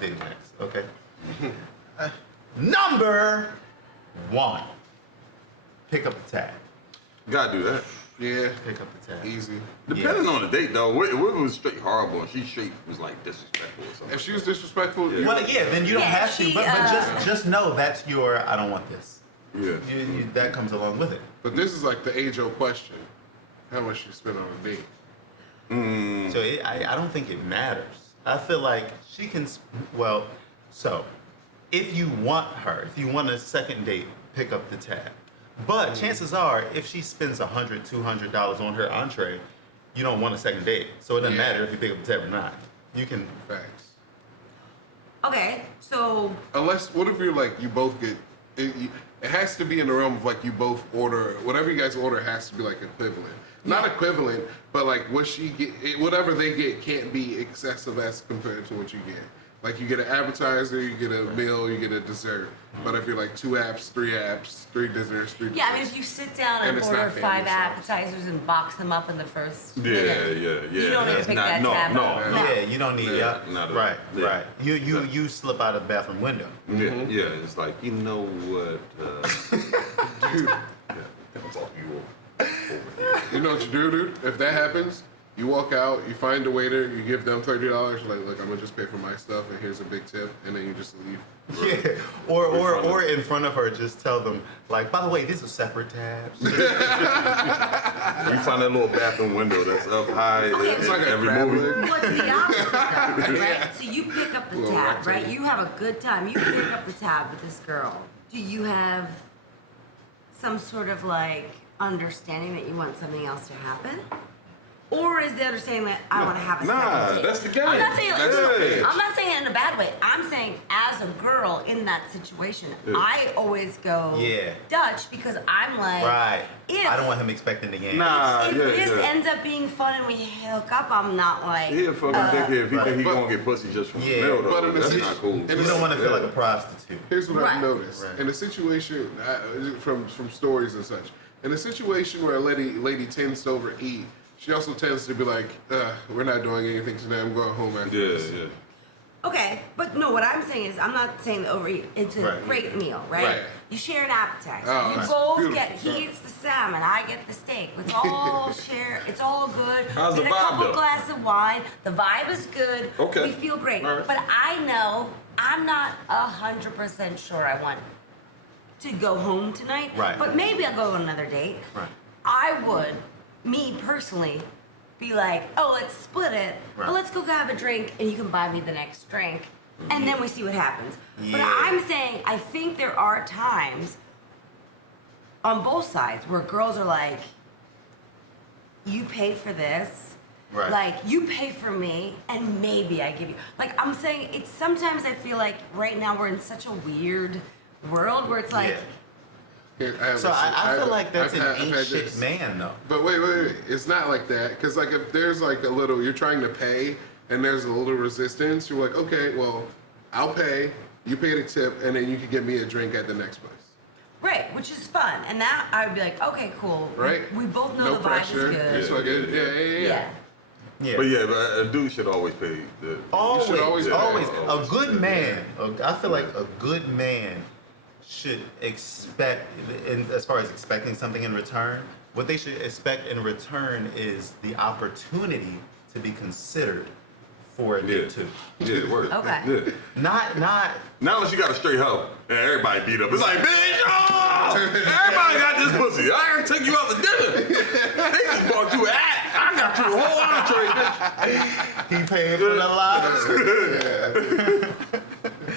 thing next, okay? Number 1. Pick up the tab. Gotta do that. Yeah. Pick up the tab. Easy. Depending on the date, though. What if it was straight horrible and she straight was like disrespectful or something? If she was disrespectful, Well, yeah, then you don't have to. But just know that's your. I don't want this. Yeah. That comes along with it. But this is like the age-old question: how much you spend on a date? So I don't think it matters. I feel like she can. Well, so if you want her, if you want a second date, pick up the tab. But chances are, if she spends $100, $200 on her entree, you don't want a second date. So it doesn't matter if you pick up the tab or not. You can. Facts. Okay, so Unless, what if you're like, you both get, it has to be in the realm of like you both order, whatever you guys order has to be like equivalent. Not equivalent, but like what she get, whatever they get can't be excessive as compared to what you get. Like you get an appetizer, you get a meal, you get a dessert. But if you're like 2 apps, 3 desserts, 3 yeah, I mean, if you sit down and it's order not 5 family appetizers and box them up in the first Yeah, minute, yeah. you don't need to pick that tab up. Yeah, you don't need. Yeah, right. yeah. You slip out of the bathroom window. Yeah. It's like, you know what? Dude, I'll talk to you over here. you know what you do, dude? If that happens, you walk out, you find the waiter, you give them $30, like, look, I'm gonna just pay for my stuff, and here's a big tip, and then you just leave. Yeah, or in front of her, just tell them like, by the way, these are separate tabs. You find that little bathroom window that's up high Okay, in it's like a every crab movie. leg. What's the opposite though, right? So you pick up the Little tab, rectangle. right? You have a good time. You pick up the tab with this girl. Do you have some sort of like understanding that you want something else to happen? Or is the understanding that I want to have a second date? That's the game. I'm not saying That's the game. I'm not saying it in a bad way. I'm saying as a girl in that situation, Yeah. I always go Yeah. Dutch because I'm like, Right. if I don't want him expecting the game. Nah, if yeah, this yeah. ends up being fun and we hook up, I'm not like, He a fucking dickhead if he think he But- gonna get pussy just from Yeah, the mail, but though. in a That's situ- not cool. in You don't want to feel like a prostitute. Here's what Right. I've noticed Right. in a situation from stories and such. In a situation where a lady tends to overeat, she also tends to be like, "We're not doing anything today. I'm going home after Yeah, this." yeah. okay, but no, what I'm saying is I'm not saying overeat. It's a Right. great meal, right? Right. You share an appetizer. Oh, you that's both beautiful. get, he eats the salmon, I get the steak. It's all share, it's all good. How's the Get a vibe, couple though? glasses of wine. The vibe is good. Okay. We feel great. All right. But I know I'm not 100% sure I want to go home tonight. Right. But maybe I'll go on another date. Right. I would, me personally, be like, oh, let's split it, Right. but let's go have a drink and you can buy me the next drink. And then we see what happens. But Yeah. I'm saying I think there are times on both sides where girls are like, you pay for this. Right. Like, you pay for me, and maybe I give you. Like, I'm saying, it's sometimes I feel like right now we're in such a weird world where it's like, Yeah. Here, So I feel like that's an I've ain't had shit this. man though. But wait, it's not like that. Because like if there's like a little, you're trying to pay, and there's a little resistance, you're like, okay, well, I'll pay. You pay the tip, and then you can get me a drink at the next place. right, which is fun. And that I would be like, okay, cool. Right? We both know No the pressure. vibe is good. It's like, yeah. Yeah. Yeah. But yeah, but a dude should always pay the. Always, should always always, pay. A good man. I feel like a good man should expect, as far as expecting something in return, what they should expect in return is the opportunity to be considered for a date too. Yeah, it works. Okay. Yeah. Not. Not unless you got a straight hoe and everybody beat up. It's like, bitch, oh! Everybody got this pussy. I ain't take you out to dinner. They just bought you an act. I got you a whole entree, bitch. He paid for the lobster.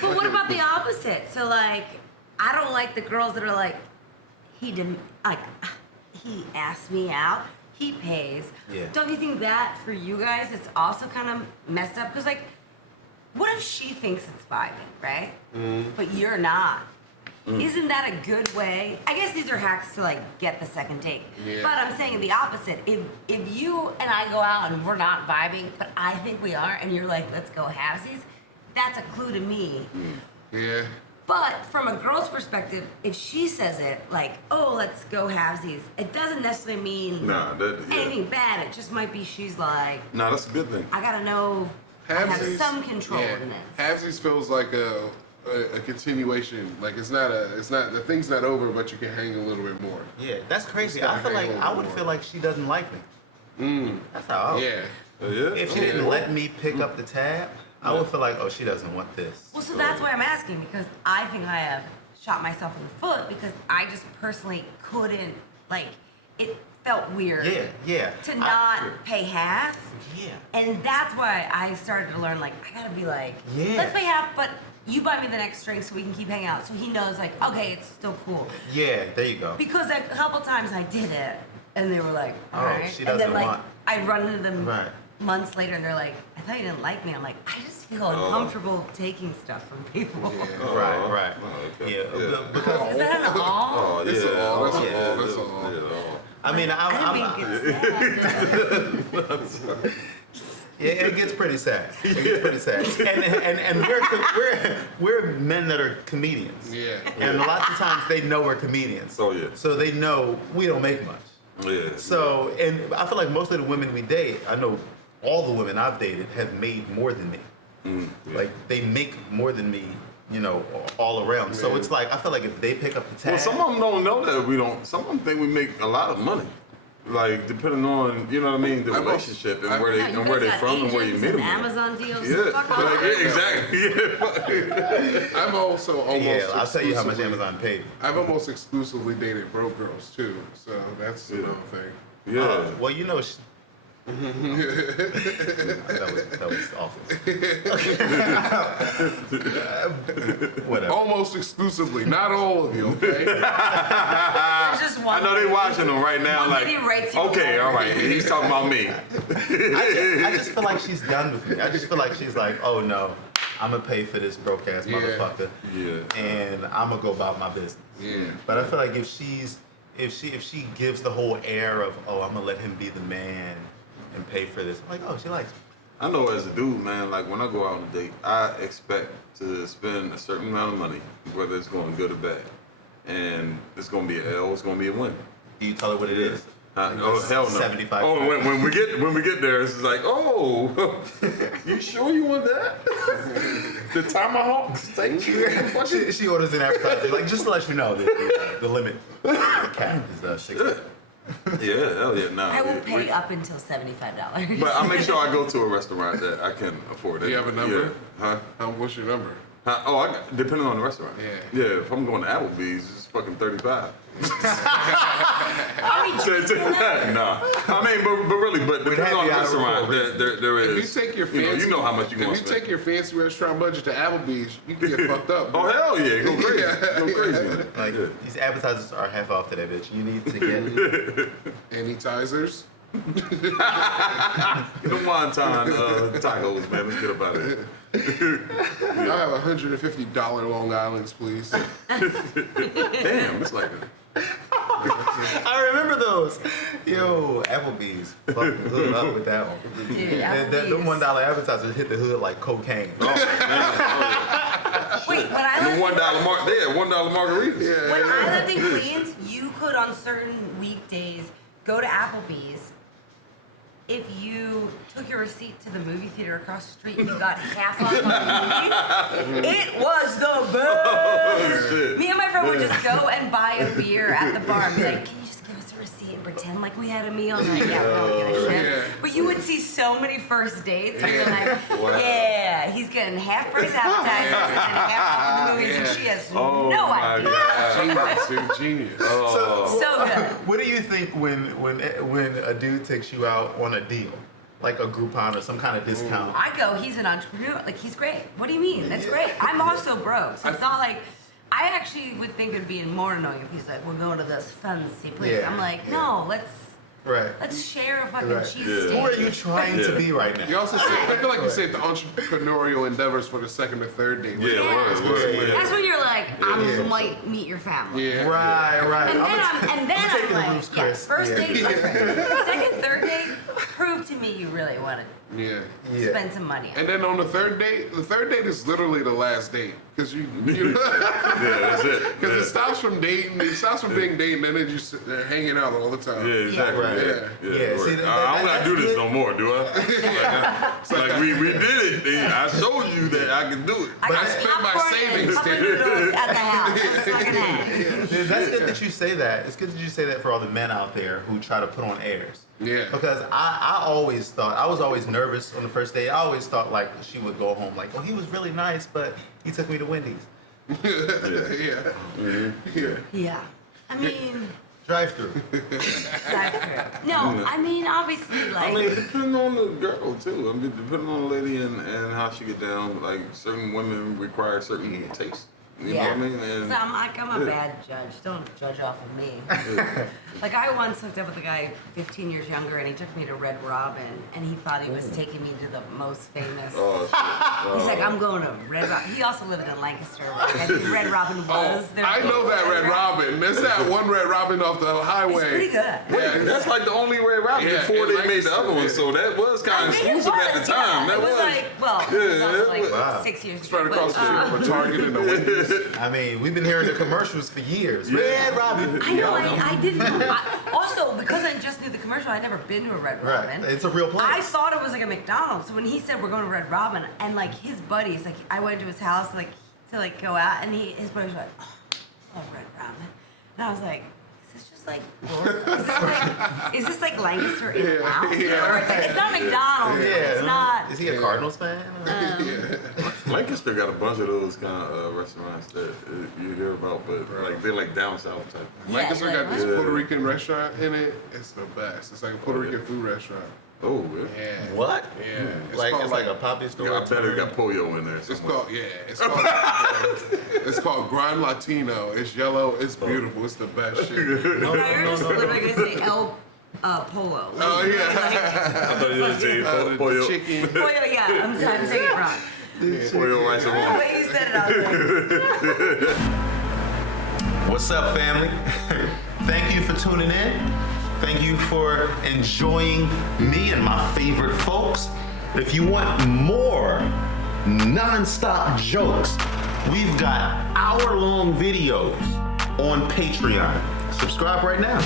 But what about the opposite? So like, I don't like the girls that are like, he didn't like, he asked me out, he pays. Yeah. Don't you think that for you guys, it's also kind of messed up? Because like, what if she thinks it's vibing, right? But you're not. Isn't that a good way? I guess these are hacks to like get the second date. Yeah. But I'm saying the opposite. If you and I go out and we're not vibing, but I think we are, and you're like, let's go halvesies, that's a clue to me. Yeah. But from a girl's perspective, if she says it like, oh, let's go halvesies, it doesn't necessarily mean Nah, that, yeah. anything bad. It just might be she's like, Nah, that's a good thing. I gotta know I have Halvesies- some control yeah. in this. Halvesies feels like a continuation. Like it's not the thing's not over, but you can hang a little bit more. Yeah, that's crazy. It's I feel gotta like hang I over would more. feel like she doesn't like me. That's how I would. Yeah. Yeah. If she didn't let me pick up the tab, I would feel like, oh, she doesn't want this. Well, so that's why I'm asking, because I think I have shot myself in the foot because I just personally couldn't, like, it felt weird Yeah. to not pay half. Yeah. And that's why I started to learn, like, I gotta be like, Yeah. let's pay half, but you buy me the next drink so we can keep hanging out. So he knows, like, okay, it's still cool. Yeah, there you go. Because like, a couple times I did it, and they were like, all Oh, right. she And then, doesn't like, want- I'd run into them Right. months later, and they're like, I thought you didn't like me. I'm like, I just feel uncomfortable taking stuff from people. Yeah. Right. Oh, okay. Yeah, because Is that an all? Oh, yeah. It's all. That's Yeah. all. That's all. Yeah. I mean, I didn't mean to get sad. yeah, it gets pretty sad. It gets pretty sad. And we're men that are comedians. Yeah. And lots of times they know we're comedians. Oh, yeah. So they know we don't make much. Yeah. So, and I feel like most of the women we date, I know all the women I've dated have made more than me. Yeah. Like they make more than me, you know, all around. So Yeah. it's like I feel like if they pick up the tab, Well, some of them don't know that we don't. Some of them think we make a lot of money. Like depending on, you know what I mean, the I've relationship and also- where they Yeah, you and where guys they got from and where you agents meet and them. Amazon deals. Yeah, Fuck all like, that. exactly. I've also almost. yeah, I'll tell you how much exclusively- Amazon paid. I've almost exclusively dated broke girls too, so that's Yeah. another thing. Yeah. Well, you know, that was awful. Whatever. Almost exclusively, not all of you. Okay. There's just I one. know they watching them right now. One Like, lady writes you okay, a all letter. right, he's talking about me. I just feel like she's done with me. I just feel like she's like, oh no, I'm gonna pay for this broke ass Yeah. motherfucker, Yeah. and I'm gonna go about my business. Yeah. But I feel like if she gives the whole air of, oh, I'm gonna let him be the man and pay for this, I'm like, oh, she likes me. I know as a dude, man, like when I go out on a date, I expect to spend a certain amount of money, whether it's going good or bad. And it's going to be an L, it's going to be a win. Do you tell her what it is? Oh, hell no. 75. Oh, when we get there, it's like, oh, you sure you want that? The tomahawk steak? She orders an appetizer, like just to let you know that the limit cap is 60. Yeah, hell yeah, nah. I will yeah, pay up until $75. But I make sure I go to a restaurant that I can afford. Do you have a number? Yeah. Huh? What's your number? Oh, depending on the restaurant. Yeah. Yeah, if I'm going to Applebees, it's fucking 35. Are we cheating now? Nah. I mean, but really, but We'd depending have on you the out for a restaurant, reason. there is. If you take your fancy, you know how much you want If to you spend. take your fancy restaurant budget to Applebee's, you can get fucked up. Oh hell yeah, go crazy, Yeah. go crazy. Like Yeah. these appetizers are half off today, bitch. You need to get. Any tizers? Get them wonton tacos, man. Let's get up out of here. I have $150 Long Island's, please. Damn, it's like I remember those. Yo, Applebee's fucked the hood up with that one. Dude, Them Applebee's. $1 appetizers hit the hood like cocaine. oh, man. Oh, Wait, when I yeah. lived, They had $1 margaritas. when I lived in Queens, you could on certain weekdays go to Applebee's. If you took your receipt to the movie theater across the street and you got half off on the movies, it was the best. Shit. Me and my friend would just go and buy a beer at the bar and be like, can you just give us a receipt and pretend like we had a meal? And like, yeah, we don't give a shit. Yeah. But you would see so many first dates where you're like, Wow. yeah, he's getting half price appetizers and then half off the movies, and she has Oh, no my idea. God. Genius, dude, genius. Oh. So good. What do you think when a dude takes you out on a deal, like a Groupon or some kind of discount? I go, he's an entrepreneur. Like, he's great. What do you mean? That's great. I'm also broke. So it's not like, I actually would think it'd be more annoying if he's like, we're going to this fancy place. Yeah. I'm like, no, Right. let's share a fucking Right. cheesesteak. Who are you trying to be right now? You also say, I feel like you saved the entrepreneurial endeavors for the second or third date. Yeah, Yeah. word. That's when you're like, I Yeah. might meet your family. Yeah. Right. And then I'm taking the like, loose, yeah, Chris. first Yeah. date, second, third date, prove to me you really want to Yeah. Yeah. spend some money. And then on the third date is literally the last date. Because you Yeah, that's it. Because Yeah. it stops from dating. It stops from being dating, and then you sit there hanging out all the time. Yeah, exactly. Right. Yeah. Yeah, see, right. I don't gotta do this no more, do I? Like we did it. I showed you that I can do it. I got spent my popcorn savings, and cup of dude. noodles at the house. That's not gonna happen. Dude, that's good that you say that. It's good that you say that for all the men out there who try to put on airs. Yeah. Because I always thought, I was always nervous on the first date. I always thought like she would go home like, oh, he was really nice, but he took me to Wendy's. Yeah. Yeah. Yeah. I mean, Drive through. no, I mean, obviously, like. I mean, depending on the girl too. I mean, depending on the lady and how she get down. Like certain women require certain tastes. You know what I mean? And So I'm a bad judge. Don't judge off of me. Like I once hooked up with a guy 15 years younger, and he took me to Red Robin, and he thought he was taking me to the most famous. oh shit. He's like, I'm going to Red Robin. He also lived in Lancaster, and Red Robin was. Oh, their I know that Red Robin. There's that one Red Robin off the highway. It's pretty good. Yeah, That's like the only Red Robin Yeah, before and they made the Lancaster, other one, yeah. so that was kind I of mean, it exclusive at was, the time. yeah. That It was like, well, Yeah, it was also like wow. 6 years It's right ago, across the street from Target and the Wendy's. I mean, we've been hearing the commercials for years. Red Robin. I know, I didn't know. Also, because I just knew the commercial, I'd never been to a Red Right. Robin. It's a real place. I thought it was like a McDonald's. So when he said we're going to Red Robin, and like his buddies, like I went to his house like to like go out, and his buddies were like, oh, Red Robin, and I was like, is this just like, is this like Lancaster in town? Yeah. Or it's not McDonald's. Yeah. It's not. Is he a Cardinals fan? Lancaster got a bunch of those kind of restaurants that you hear about, but like they're like down south type. Yeah, Lancaster like, got this what? Puerto Rican restaurant in it. It's the best. It's like a Puerto Rican food restaurant. Oh, really? Yeah. What? Yeah. It's like a poppy store. I bet it got pollo in there. It's somewhere. called it's called Grind Latino. It's yellow. It's beautiful. It's the best shit. No, you're just literally gonna say El Polo. Oh yeah. I thought you were saying The pollo, chicken. Pollo, yeah. I'm saying it wrong. pollo rice and The wrong. way you said it, I was like. What's up, family? Thank you for tuning in. Thank you for enjoying me and my favorite folks. If you want more non-stop jokes, we've got hour-long videos on Patreon. Subscribe right now.